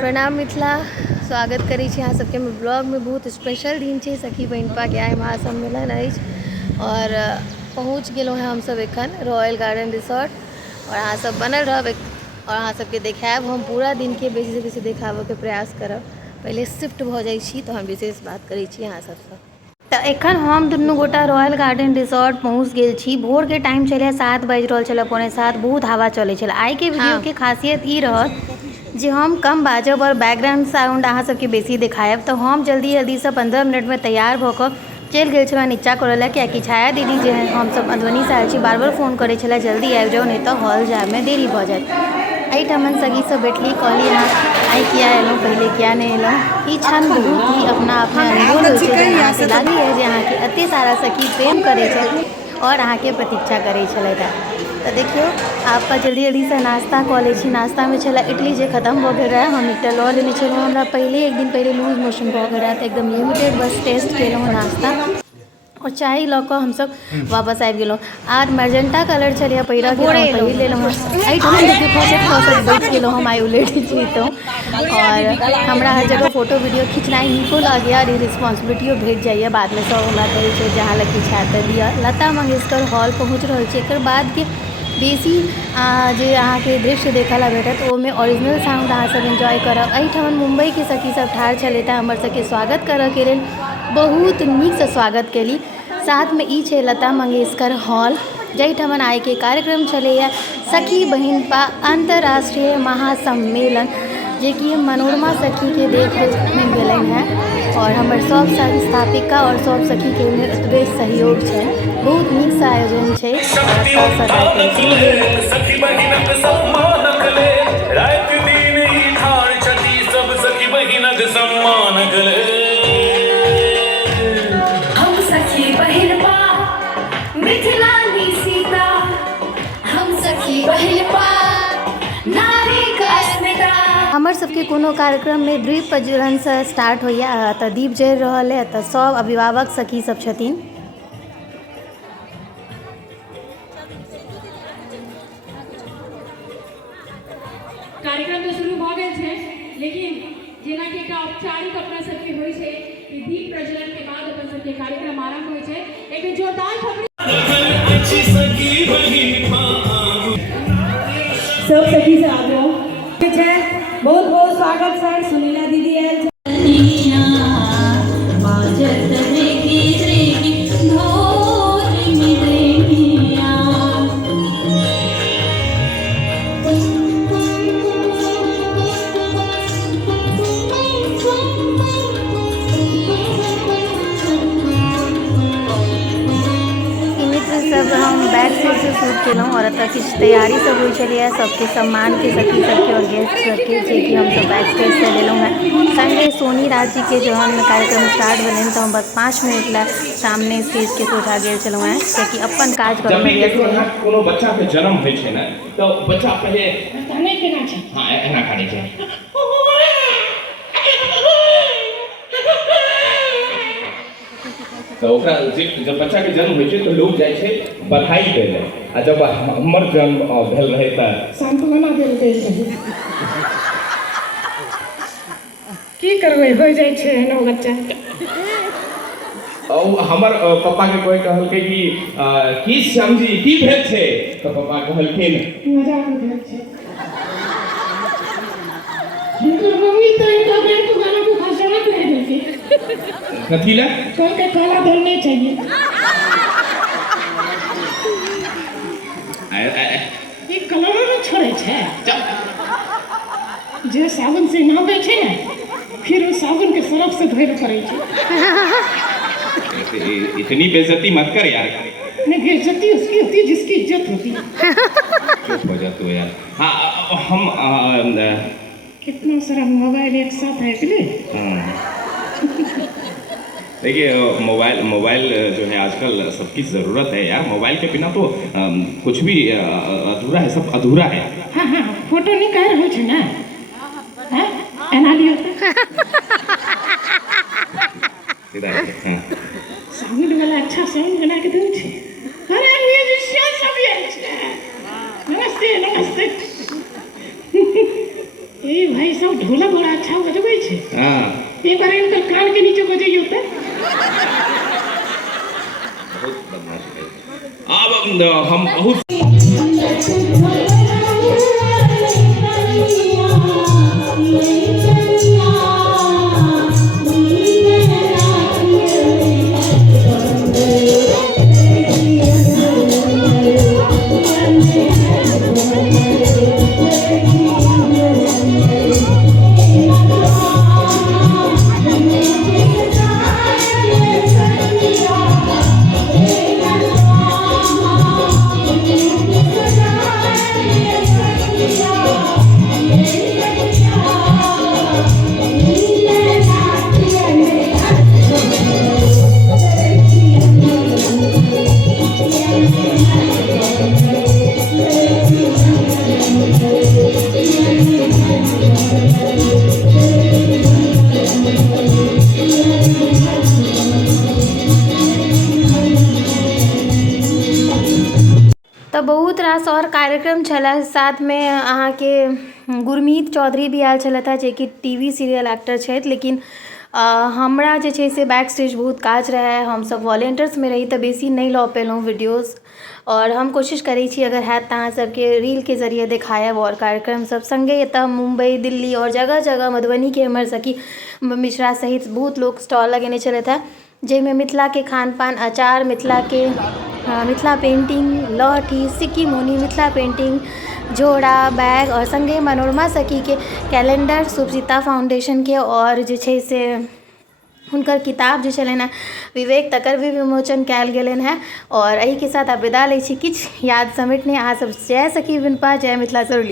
प्रणाम मिथिला, स्वागत करै छी अहाँ सबके ब्लॉग में। बहुत स्पेशल दिन है, सखी बहिनपा के आइ महासम्मेलन और पहुँच गए हैं हम सब एखन रॉयल गार्डन रिसोर्ट। और अहाँ सब बनल रहब और अहाँ सबके देखायब। हम पूरा दिन के बेसी से बेसी देखाबे के प्रयास करब। पहले शिफ्ट भ जाइ छी तो हम विशेष बात करै छी अहाँ सबसँ। तो एखन हम दुनू गोटा रॉयल गार्डन रिसोर्ट पहुँच गए छी। भोर के टाइम चले 7 बज रहा चल, 6:45। बहुत हवा चले चल। आई के वीडियो के खासियत ई रहत जे हम कम बाजब और बैकग्राउंड साउंड अहाँ सबके बेसी देखायब। तो हम जल्दी से 15 मिनट में तैयार भऽ चल गए छल नीचा करऽ लए, कियाकि छाया दीदी जे हम सब मधुबनी से आयल छी बार बार फोन करे छला जल्दी आबि जाओ, नहीं तो हॉल जाए में देरी भऽ जायत। एहिठमन सगी से बैठली, कहली अहाँ आई किया एलहुँ, पहले किया नहीं एलहुँ। ई क्षण बहुत ही अपना आपमे अनमोल होइ छै। अहाँ के लागै है जे अहाँ के एते सारा सखी प्रेम करै छै और अहाँ के प्रतीक्षा करै छलथि। तो देखियो आपका जल्दी से नाश्ता कऽ लै छी। नाश्ता में छला इडली जे खत्म भऽ गेल रहा। हम एकटा लऽ लेने छलहुँ, हमरा पहले एक दिन पहले लूज मोशन भऽ गेल रहा, तो एकदम लिमिटेड बस टेस्ट केलहुँ नाश्ता और चाय लऽ कऽ हम सब वापस आबि गेलहुँ। आज मर्जेंटा कलर छलिए पहिरा के पहिर लेलहुँ। एहिठाम देखियो खसैत बचि गेलहुँ हम, आइ उलटि जैतहुँ। और हमरा हर जगह फोटो वीडियो खिंचनाइ नीको लागैए और रिस्पॉन्सिबिलिटियो भेट जाइए। बाद में सब हमरा कहै छै जहाँ लग किछु हैत तऽ दिअ। लता मंगेशकर हॉल पहुँच रहल छै। एकर बाद के बेसी जे अहाँ के दृश्य देखला भेटत ओमे ओरिजिनल साउंड अहाँ सब एंजॉय करब। एहिठाम मुंबई के सखी सब ठाढ़ छलै तऽ हमर सबके स्वागत करऽ के लेल बहुत नीक से स्वागत केली। साथ में ई छै लता मंगेशकर हॉल, जाहिठाम आइ के कार्यक्रम छलैया सखी बहिनपा अंतर्राष्ट्रीय महासम्मेलन, जे कि मनोरमा सखी के देख में गेलनि हैं। और हमर सब संस्थापिका और सब सखी के में ओतबे सहयोग छै। बहुत नीक से आयोजन छै। हमर सबके कोनो कार्यक्रम में दीप प्रज्वलन से स्टार्ट होइया, तो दीप जल रहा है, तो सब अभिभावक सखी सब छथिन। कार्यक्रम तो शुरू भ गेल छै, लेकिन जेना कि एकटा औपचारिक अपना सबके होइ छै कि दीप प्रज्वलन के बाद अपन सबके कार्यक्रम आरंभ होइ छै। एक जोरदार सब सखी से आ जाओ। बहुत बहुत स्वागत सर। सुनीला दीदी आयल सब हम बैक साइड से शूट केलहुँ और एतऽ किछु तैयारी सब होइ छलैए सबके सम्मान के सखी सबके और गेस्ट सबके, जे कि हम सब बैक स्टेज से लेलहुँ हैं। संगे सोनी राजी के जहन कार्यक्रम स्टार्ट भेलै तो हम बस 5 मिनट ला सामने स्टेज के सोझा गेल छलहुँ हैं, कियाकि अपन काज करब में व्यस्त रही। कोनो बच्चा के जन्म होइ छै ने तो बच्चा पहले कहने केना छै, हां एना काटे छै। तो जब बच्चा के जन्म होइ छै तो लोग जाइ छै बधाई दै ले, आ जब हमर जन्म भेल रहे त सांत्वना देल गेल रहे। की करबै, हो जाइ छै एनो बच्चा। हमर पापा के कोई कहलकै कि की समझी की भेल छै, तो पापा कहलखिन मजाक भेल छै। हिनकर मम्मी तो इनका बैंक वाला को फंसाना नहीं देती। कथीला कल के काला धन नहीं चाहिए। ये कलर में छोड़े छै, जे साबुन से नहावे छै ने फिर वो साबुन के सरफ से धोए पड़े छै। इतनी बेइज्जती मत कर यार। नहीं, बेइज्जती उसकी होती है जिसकी इज्जत होती है। चुप हो जा तू यार। हाँ हम कितना सारा मोबाइल एक साथ है कि नहीं। देखिए मोबाइल जो है आजकल सबकी ज़रूरत है यार। मोबाइल के बिना तो कुछ भी अधूरा है, सब अधूरा है। हाँ हाँ, फोटो निकाल रहे हो ना, हाँ एना लियो साउंड वाला अच्छा साउंड बना के दो छे। अरे म्यूजिशियन सब ये छे। नमस्ते नमस्ते। ए भाई सब ढोलक बड़ा अच्छा बजबै छै। हाँ एक बार इनकर कान के नीचे बजैयो त बहुत बदमाश है। अब हम बहुत तऽ बहुत रास और कार्यक्रम छलै, साथ में अहाँ के गुरमीत चौधरी भी आयल छलथि है, जे कि टीवी सीरियल एक्टर छथि। लेकिन हमरा जे छै से बैक स्टेज बहुत काज रहै, हमसब वॉलेंटियर्स में रही तऽ बेसी नहीं लऽ पेलहुँ वीडियोज। और हम कोशिश करै छी अगर हैत तऽ अहाँ सबके रील के जरिए देखायब और कार्यक्रम सब संगे एतऽ मुंबई, दिल्ली और जगह जगह मधुबनी के हमर सखी मिश्रा सहित बहुत लोग स्टॉल लगेने छलथि है, जाहिमे मिथिला के खान पान, अचार, मिथिला पेंटिंग, लहठी, सिक्की मौनी, मिथिला पेंटिंग, झोड़ा, बैग और संगे मनोरमा सखी के कैलेंडर, शुभचिता फाउंडेशन के और जे छै से हुनकर किताब जे छलनि हैं विवेक, तकर भी विमोचन कयल गेलनि हैं। और एहि के साथ आब विदा लै छी, किछु याद समेटने। अहाँ सब जय सखी विनपा, जय मिथिला सरुली।